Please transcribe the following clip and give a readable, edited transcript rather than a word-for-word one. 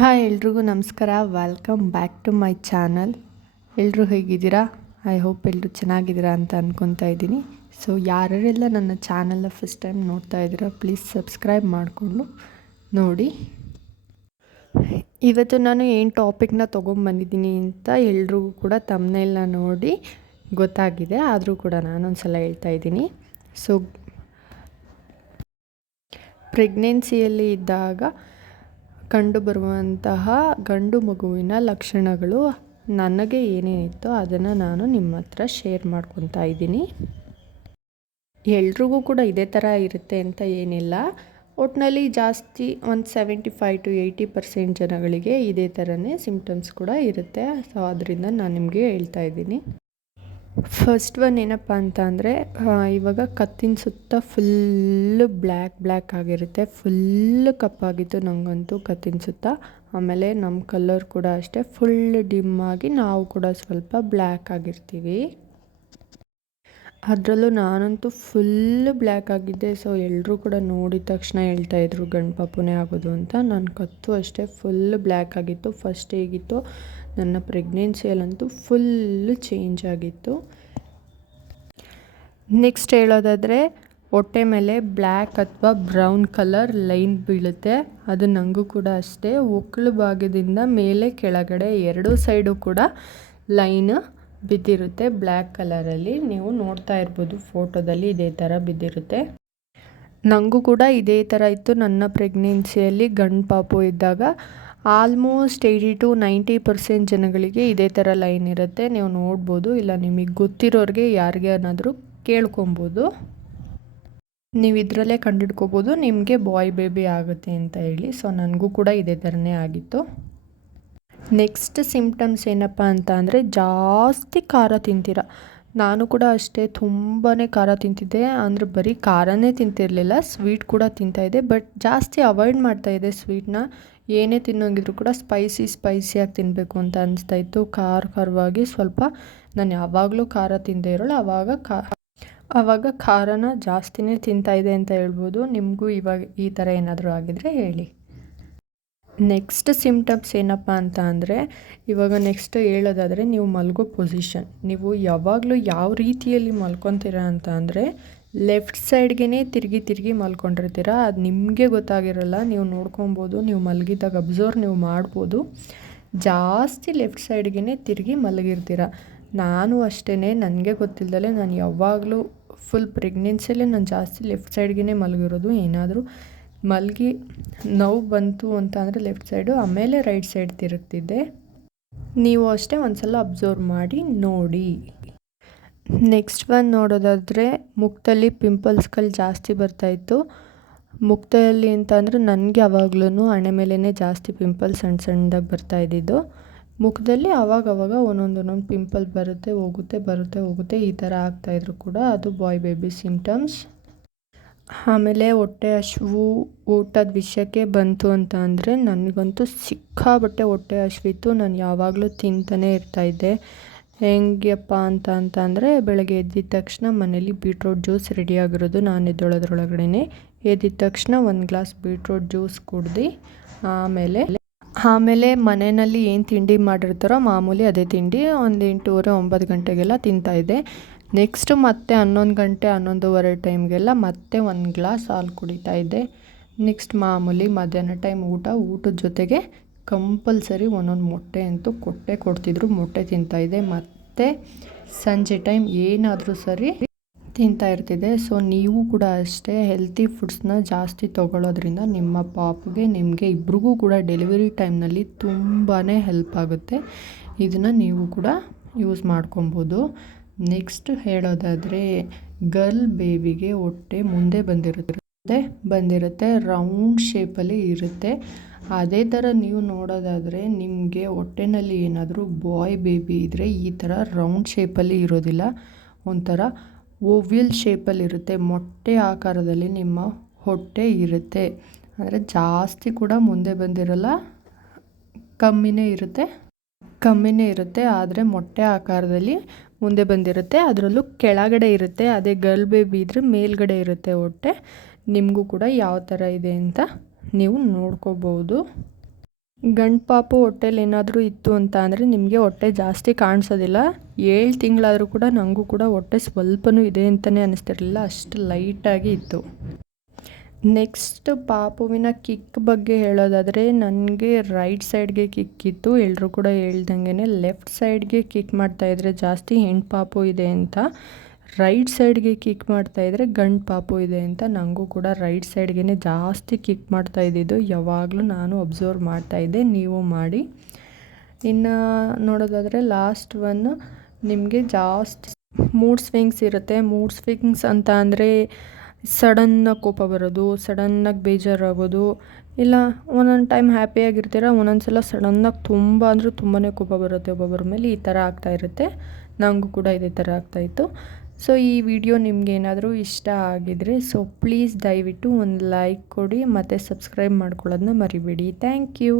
Hi ಎಲ್ರಿಗೂ ನಮಸ್ಕಾರ. Welcome back to my channel. ಎಲ್ಲರೂ ಹೇಗಿದ್ದೀರಾ? ಐ ಹೋಪ್ ಎಲ್ಲರೂ ಚೆನ್ನಾಗಿದ್ದೀರಾ ಅಂತ ಅಂದ್ಕೊತಾ ಇದ್ದೀನಿ. ಸೊ ಯಾರೆಲ್ಲ ನನ್ನ ಚಾನಲ್ನ ಫಸ್ಟ್ ಟೈಮ್ ನೋಡ್ತಾ ಇದ್ದೀರಾ, ಪ್ಲೀಸ್ ಸಬ್ಸ್ಕ್ರೈಬ್ ಮಾಡಿಕೊಂಡು ನೋಡಿ. ಇವತ್ತು ನಾನು ಏನು ಟಾಪಿಕ್ನ ತೊಗೊಂಬಂದಿದ್ದೀನಿ ಅಂತ ಎಲ್ರಿಗೂ ಕೂಡ ತಮ್ನೇಲ್ನ ನೋಡಿ ಗೊತ್ತಾಗಿದೆ. ಆದರೂ ಕೂಡ ನಾನೊಂದು ಸಲ ಹೇಳ್ತಾ ಇದ್ದೀನಿ. ಸೊ ಪ್ರೆಗ್ನೆನ್ಸಿಯಲ್ಲಿ ಇದ್ದಾಗ ಕಂಡುಬರುವಂತಹ ಗಂಡು ಮಗುವಿನ ಲಕ್ಷಣಗಳು ನನಗೆ ಏನೇನಿತ್ತೋ ಅದನ್ನು ನಾನು ನಿಮ್ಮ ಹತ್ರ ಶೇರ್ ಮಾಡ್ಕೊತಾ ಇದ್ದೀನಿ. ಎಲ್ರಿಗೂ ಕೂಡ ಇದೇ ಥರ ಇರುತ್ತೆ ಅಂತ ಏನಿಲ್ಲ. ಒಟ್ಟಿನಲ್ಲಿ ಜಾಸ್ತಿ ಒಂದು 75 to 80% ಜನಗಳಿಗೆ ಇದೇ ಥರನೇ ಸಿಮ್ಟಮ್ಸ್ ಕೂಡ ಇರುತ್ತೆ. ಸೊ ಅದರಿಂದ ನಾನು ನಿಮಗೆ ಹೇಳ್ತಾ ಇದ್ದೀನಿ. ಫಸ್ಟ್ ಒನ್ ಏನಪ್ಪ ಅಂತ ಅಂದರೆ, ಇವಾಗ ಕತ್ತಿನ ಸುತ್ತ ಫುಲ್ಲು ಬ್ಲ್ಯಾಕ್ ಆಗಿರುತ್ತೆ. ಫುಲ್ಲು ಕಪ್ಪಾಗಿತ್ತು ನನಗಂತೂ ಕತ್ತಿನ ಸುತ್ತ. ಆಮೇಲೆ ನಮ್ಮ ಕಲರ್ ಕೂಡ ಅಷ್ಟೇ ಫುಲ್ ಡಿಮ್ ಆಗಿ ನಾವು ಕೂಡ ಸ್ವಲ್ಪ ಬ್ಲ್ಯಾಕ್ ಆಗಿರ್ತೀವಿ. ಅದರಲ್ಲೂ ನಾನಂತೂ ಫುಲ್ಲು ಬ್ಲ್ಯಾಕ್ ಆಗಿದ್ದೆ. ಸೊ ಎಲ್ಲರೂ ಕೂಡ ನೋಡಿದ ತಕ್ಷಣ ಹೇಳ್ತಾಯಿದ್ರು ಗಂಡು ಪಾಪುನೇ ಆಗೋದು ಅಂತ. ನನ್ನ ಕತ್ತು ಅಷ್ಟೇ ಫುಲ್ ಬ್ಲ್ಯಾಕ್ ಆಗಿತ್ತು. ಫಸ್ಟ್ ಹೇಗಿತ್ತು ನನ್ನ ಪ್ರೆಗ್ನೆನ್ಸಿಯಲ್ಲಂತೂ ಫುಲ್ಲು ಚೇಂಜ್ ಆಗಿತ್ತು. ನೆಕ್ಸ್ಟ್ ಹೇಳೋದಾದರೆ, ಹೊಟ್ಟೆ ಮೇಲೆ ಬ್ಲ್ಯಾಕ್ ಅಥವಾ ಬ್ರೌನ್ ಕಲರ್ ಲೈನ್ ಬೀಳುತ್ತೆ. ಅದು ನನಗೂ ಕೂಡ ಅಷ್ಟೇ. ಒಕ್ಕಲು ಭಾಗದಿಂದ ಮೇಲೆ ಕೆಳಗಡೆ ಎರಡೂ ಸೈಡು ಕೂಡ ಲೈನ್ ಬಿದ್ದಿರುತ್ತೆ ಬ್ಲ್ಯಾಕ್ ಕಲರಲ್ಲಿ. ನೀವು ನೋಡ್ತಾ ಇರ್ಬೋದು ಫೋಟೋದಲ್ಲಿ ಇದೇ ಥರ ಬಿದ್ದಿರುತ್ತೆ. ನನಗೂ ಕೂಡ ಇದೇ ಥರ ಇತ್ತು ನನ್ನ ಪ್ರೆಗ್ನೆನ್ಸಿಯಲ್ಲಿ. ಗಂಡು ಪಾಪು ಇದ್ದಾಗ ಆಲ್ಮೋಸ್ಟ್ 80 to 90% ಜನಗಳಿಗೆ ಇದೇ ಥರ ಲೈನ್ ಇರುತ್ತೆ. ನೀವು ನೋಡ್ಬೋದು, ಇಲ್ಲ ನಿಮಗೆ ಗೊತ್ತಿರೋರಿಗೆ ಯಾರಿಗೆ ಏನಾದರೂ ಕೇಳ್ಕೊಬೋದು. ನೀವು ಇದರಲ್ಲೇ ಕಂಡಿಡ್ಕೋಬೋದು ನಿಮಗೆ ಬಾಯ್ ಬೇಬಿ ಆಗುತ್ತೆ ಅಂತ ಹೇಳಿ. ಸೊ ನನಗೂ ಕೂಡ ಇದೇ ಥರನೇ ಆಗಿತ್ತು. ನೆಕ್ಸ್ಟ್ ಸಿಮ್ಟಮ್ಸ್ ಏನಪ್ಪ ಅಂತ ಅಂದರೆ, ಜಾಸ್ತಿ ಖಾರ ತಿಂತೀರ. ನಾನು ಕೂಡ ಅಷ್ಟೇ ತುಂಬಾ ಖಾರ ತಿಂತಿದ್ದೆ. ಅಂದರೆ ಬರೀ ಖಾರನೇ ತಿಂತಿರಲಿಲ್ಲ, ಸ್ವೀಟ್ ಕೂಡ ತಿಂತಾಯಿದ್ದೆ. ಬಟ್ ಜಾಸ್ತಿ ಅವಾಯ್ಡ್ ಮಾಡ್ತಾಯಿದ್ದೆ ಸ್ವೀಟ್ನ. ಏನೇ ತಿನ್ನೋಂಗಿದ್ರು ಕೂಡ ಸ್ಪೈಸಿಯಾಗಿ ತಿನ್ನಬೇಕು ಅಂತ ಅನಿಸ್ತಾಯಿತ್ತು. ಖಾರವಾಗಿ ಸ್ವಲ್ಪ ನಾನು ಯಾವಾಗಲೂ ಖಾರ ತಿಂದೇ ಇರೋಳು. ಆವಾಗ ಖಾರನ ಜಾಸ್ತಿನೇ ತಿಂತಾಯಿದ್ದೆ ಅಂತ ಹೇಳ್ಬೋದು. ನಿಮಗೂ ಇವಾಗ ಈ ಥರ ಏನಾದರೂ ಆಗಿದರೆ ಹೇಳಿ. ನೆಕ್ಸ್ಟ್ ಸಿಮ್ಟಮ್ಸ್ ಏನಪ್ಪ ಅಂತ ಅಂದರೆ, ಇವಾಗ ನೆಕ್ಸ್ಟ್ ಹೇಳೋದಾದರೆ, ನೀವು ಮಲಗೋ ಪೊಸಿಷನ್. ನೀವು ಯಾವಾಗಲೂ ಯಾವ ರೀತಿಯಲ್ಲಿ ಮಲ್ಕೊತೀರ ಅಂತ ಅಂದರೆ, ಲೆಫ್ಟ್ ಸೈಡ್ಗೆ ತಿರುಗಿ ಮಲ್ಕೊಂಡಿರ್ತೀರ. ಅದು ನಿಮಗೆ ಗೊತ್ತಾಗಿರಲ್ಲ. ನೀವು ನೋಡ್ಕೊಬೋದು, ನೀವು ಮಲಗಿದಾಗ ನೀವು ಮಾಡ್ಬೋದು. ಜಾಸ್ತಿ ಲೆಫ್ಟ್ ಸೈಡ್ಗೆ ತಿರುಗಿ ಮಲಗಿರ್ತೀರ. ನಾನು ಅಷ್ಟೇ, ನನಗೆ ಗೊತ್ತಿಲ್ಲದಲೇ ನಾನು ಯಾವಾಗಲೂ ಫುಲ್ ಪ್ರೆಗ್ನೆನ್ಸಿಯಲ್ಲೇ ನಾನು ಜಾಸ್ತಿ ಲೆಫ್ಟ್ ಸೈಡ್ಗೆ ಮಲಗಿರೋದು. ಏನಾದರೂ ಮಲಗಿ ನೋವು ಬಂತು ಅಂತ ಅಂದರೆ ಲೆಫ್ಟ್ ಸೈಡು, ಆಮೇಲೆ ರೈಟ್ ಸೈಡ್ ತಿರುಗ್ತಿದ್ದೆ. ನೀವು ಅಷ್ಟೇ ಒಂದು ಸಲ ಅಬ್ಸರ್ವ್ ಮಾಡಿ ನೋಡಿ. ನೆಕ್ಸ್ಟ್ ಒಂದು ನೋಡೋದಾದರೆ, ಮುಖದಲ್ಲಿ ಪಿಂಪಲ್ಸ್ಗಳು ಜಾಸ್ತಿ ಬರ್ತಾಯಿತ್ತು. ಮುಖದಲ್ಲಿ ಅಂತ ಅಂದರೆ ನನಗೆ ಆವಾಗ್ಲೂ ಹಣೆ ಮೇಲೇ ಜಾಸ್ತಿ ಪಿಂಪಲ್ಸ್ ಸಣ್ಣದಾಗಿ ಬರ್ತಾಯಿದ್ದಿದ್ದು. ಮುಖದಲ್ಲಿ ಆವಾಗವಾಗ ಒಂದೊಂದು ಪಿಂಪಲ್ ಬರುತ್ತೆ ಹೋಗುತ್ತೆ ಈ ಥರ ಆಗ್ತಾಯಿದ್ರು ಕೂಡ ಅದು ಬಾಯ್ ಬೇಬಿ ಸಿಮ್ಟಮ್ಸ್. ಆಮೇಲೆ ಹೊಟ್ಟೆ ಹಸಿವು ಊಟದ ವಿಷಯಕ್ಕೆ ಬಂತು ಅಂತ ಅಂದರೆ, ನನಗಂತೂ ಸಿಕ್ಕಾಬಟ್ಟೆ ಹೊಟ್ಟೆ ಹಸಿವಿತ್ತು. ನಾನು ಯಾವಾಗಲೂ ತಿಂತಾನೆ ಇರ್ತಾಯಿದ್ದೆ. ಹೆಂಗಪ್ಪ ಅಂತ ಅಂದರೆ, ಬೆಳಗ್ಗೆ ಎದ್ದಿದ ತಕ್ಷಣ ಮನೇಲಿ ಬೀಟ್ರೋಟ್ ಜ್ಯೂಸ್ ರೆಡಿಯಾಗಿರೋದು. ನಾನು ಎದ್ದೇಳೋದ್ರೊಳಗಡೆ ಎದ್ದಿದ ತಕ್ಷಣ ಒಂದು ಗ್ಲಾಸ್ ಬೀಟ್ರೋಟ್ ಜ್ಯೂಸ್ ಕುಡ್ದು ಆಮೇಲೆ ಮನೆಯಲ್ಲಿ ಏನು ತಿಂಡಿ ಮಾಡಿರ್ತಾರೋ ಮಾಮೂಲಿ ಅದೇ ತಿಂಡಿ ಒಂದು 8:30 9 ಗಂಟೆಗೆಲ್ಲ ತಿಂತಾಯಿದ್ದೆ. ನೆಕ್ಸ್ಟ್ ಮತ್ತೆ 11 ಗಂಟೆ 11:15 ಟೈಮ್ಗೆಲ್ಲ ಮತ್ತೆ ಒಂದು ಗ್ಲಾಸ್ ಹಾಲು ಕುಡಿತಾಯಿದ್ದೆ. ನೆಕ್ಸ್ಟ್ ಮಾಮೂಲಿ ಮಧ್ಯಾಹ್ನ ಟೈಮ್ ಊಟದ ಜೊತೆಗೆ ಕಂಪಲ್ಸರಿ ಒಂದೊಂದು ಮೊಟ್ಟೆ ಅಂತೂ ಕೊಡ್ತಿದ್ರು. ಮೊಟ್ಟೆ ತಿಂತಾಯಿದ್ದೆ. ಮತ್ತು ಸಂಜೆ ಟೈಮ್ ಏನಾದರೂ ಸರಿ ತಿಂತಾಯಿರ್ತಿದ್ದೆ. ಸೊ ನೀವು ಕೂಡ ಅಷ್ಟೇ ಹೆಲ್ತಿ ಫುಡ್ಸ್ನ ಜಾಸ್ತಿ ತೊಗೊಳ್ಳೋದ್ರಿಂದ ನಿಮ್ಮ ಪಾಪುಗೆ ನಿಮಗೆ ಇಬ್ರಿಗೂ ಕೂಡ ಡೆಲಿವರಿ ಟೈಮ್ನಲ್ಲಿ ತುಂಬಾ ಹೆಲ್ಪ್ ಆಗುತ್ತೆ. ಇದನ್ನು ನೀವು ಕೂಡ ಯೂಸ್ ಮಾಡ್ಕೊಬೋದು. ನೆಕ್ಸ್ಟ್ ಹೇಳೋದಾದರೆ, ಗರ್ಲ್ ಬೇಬಿಗೆ ಹೊಟ್ಟೆ ಮುಂದೆ ಬಂದಿರುತ್ತೆ ರೌಂಡ್ ಶೇಪಲ್ಲಿ ಇರುತ್ತೆ. ಅದೇ ಥರ ನೀವು ನೋಡೋದಾದರೆ, ನಿಮಗೆ ಹೊಟ್ಟೆನಲ್ಲಿ ಏನಾದರೂ ಬಾಯ್ ಬೇಬಿ ಇದ್ದರೆ ಈ ಥರ ರೌಂಡ್ ಶೇಪಲ್ಲಿ ಇರೋದಿಲ್ಲ, ಒಂಥರ ಓವ್ಯಲ್ ಶೇಪಲ್ಲಿರುತ್ತೆ. ಮೊಟ್ಟೆ ಆಕಾರದಲ್ಲಿ ನಿಮ್ಮ ಹೊಟ್ಟೆ ಇರುತ್ತೆ. ಅಂದರೆ ಜಾಸ್ತಿ ಕೂಡ ಮುಂದೆ ಬಂದಿರಲ್ಲ, ಕಮ್ಮಿನೇ ಇರುತ್ತೆ. ಆದರೆ ಮೊಟ್ಟೆ ಆಕಾರದಲ್ಲಿ ಮುಂದೆ ಬಂದಿರುತ್ತೆ. ಅದರಲ್ಲೂ ಕೆಳಗಡೆ ಇರುತ್ತೆ. ಅದೇ ಗರ್ಲ್ ಬೇಬಿ ಇದ್ದರೆ ಮೇಲ್ಗಡೆ ಇರುತ್ತೆ ಹೊಟ್ಟೆ. ನಿಮಗೂ ಕೂಡ ಯಾವ ಥರ ಇದೆ ಅಂತ ನೀವು ನೋಡ್ಕೋಬೋದು. ಗಂಡು ಪಾಪು ಹೊಟ್ಟೆಲಿ ಏನಾದರೂ ಇತ್ತು ಅಂತ ಅಂದರೆ ನಿಮಗೆ ಹೊಟ್ಟೆ ಜಾಸ್ತಿ ಕಾಣಿಸೋದಿಲ್ಲ. 7 ತಿಂಗಳಾದರೂ ಕೂಡ ನನಗೂ ಕೂಡ ಹೊಟ್ಟೆ ಸ್ವಲ್ಪನೂ ಇದೆ ಅಂತಲೇ ಅನ್ನಿಸ್ತಿರಲಿಲ್ಲ, ಅಷ್ಟು ಲೈಟಾಗಿ ಇತ್ತು. ನೆಕ್ಸ್ಟ್ ಪಾಪುವಿನ ಕಿಕ್ ಬಗ್ಗೆ ಹೇಳೋದಾದರೆ ನನಗೆ ರೈಟ್ ಸೈಡ್ಗೆ ಕಿಕ್ ಇತ್ತು. ಎಲ್ಲರೂ ಕೂಡ ಹೇಳ್ದಂಗೆ ಲೆಫ್ಟ್ ಸೈಡ್ಗೆ ಕಿಕ್ ಮಾಡ್ತಾಯಿದ್ರೆ ಜಾಸ್ತಿ ಹೆಣ್ಣು ಪಾಪು ಇದೆ ಅಂತ, ರೈಟ್ ಸೈಡ್ಗೆ ಕಿಕ್ ಮಾಡ್ತಾಯಿದ್ರೆ ಗಂಡು ಪಾಪು ಇದೆ ಅಂತ. ನನಗೂ ಕೂಡ ರೈಟ್ ಸೈಡ್ಗೆ ಜಾಸ್ತಿ ಕಿಕ್ ಮಾಡ್ತಾ ಇದ್ದಿದ್ದು ಯಾವಾಗಲೂ ನಾನು ಅಬ್ಸರ್ವ್ ಮಾಡ್ತಾಯಿದ್ದೆ, ನೀವು ಮಾಡಿ. ಇನ್ನು ನೋಡೋದಾದರೆ ಲಾಸ್ಟ್ ಒನ್ನು ನಿಮಗೆ ಜಾಸ್ತಿ ಮೂಡ್ ಸ್ವಿಂಗ್ಸ್ ಇರುತ್ತೆ. ಮೂಡ್ ಸ್ವಿಂಗ್ಸ್ ಅಂತ ಅಂದರೆ ಸಡನ್ನಾಗಿ ಕೋಪ ಬರೋದು, ಸಡನ್ನಾಗಿ ಬೇಜಾರಾಗೋದು, ಇಲ್ಲ ಒಂದೊಂದು ಟೈಮ್ ಹ್ಯಾಪಿಯಾಗಿರ್ತೀರ, ಒಂದೊಂದು ಸಲ ಸಡನ್ನಾಗಿ ತುಂಬ ಅಂದರೆ ತುಂಬಾ ಕೋಪ ಬರುತ್ತೆ ಒಬ್ಬೊಬ್ಬರ ಮೇಲೆ. ಈ ಥರ ಆಗ್ತಾಯಿರುತ್ತೆ, ನನಗೂ ಕೂಡ ಇದೇ ಥರ ಆಗ್ತಾಯಿತ್ತು. ಸೊ ಈ ವಿಡಿಯೋ ನಿಮಗೇನಾದರೂ ಇಷ್ಟ ಆಗಿದರೆ ಪ್ಲೀಸ್ ದಯವಿಟ್ಟು ಒಂದು ಲೈಕ್ ಕೊಡಿ ಮತ್ತು ಸಬ್ಸ್ಕ್ರೈಬ್ ಮಾಡ್ಕೊಳ್ಳೋದನ್ನ ಮರಿಬೇಡಿ. Thank you.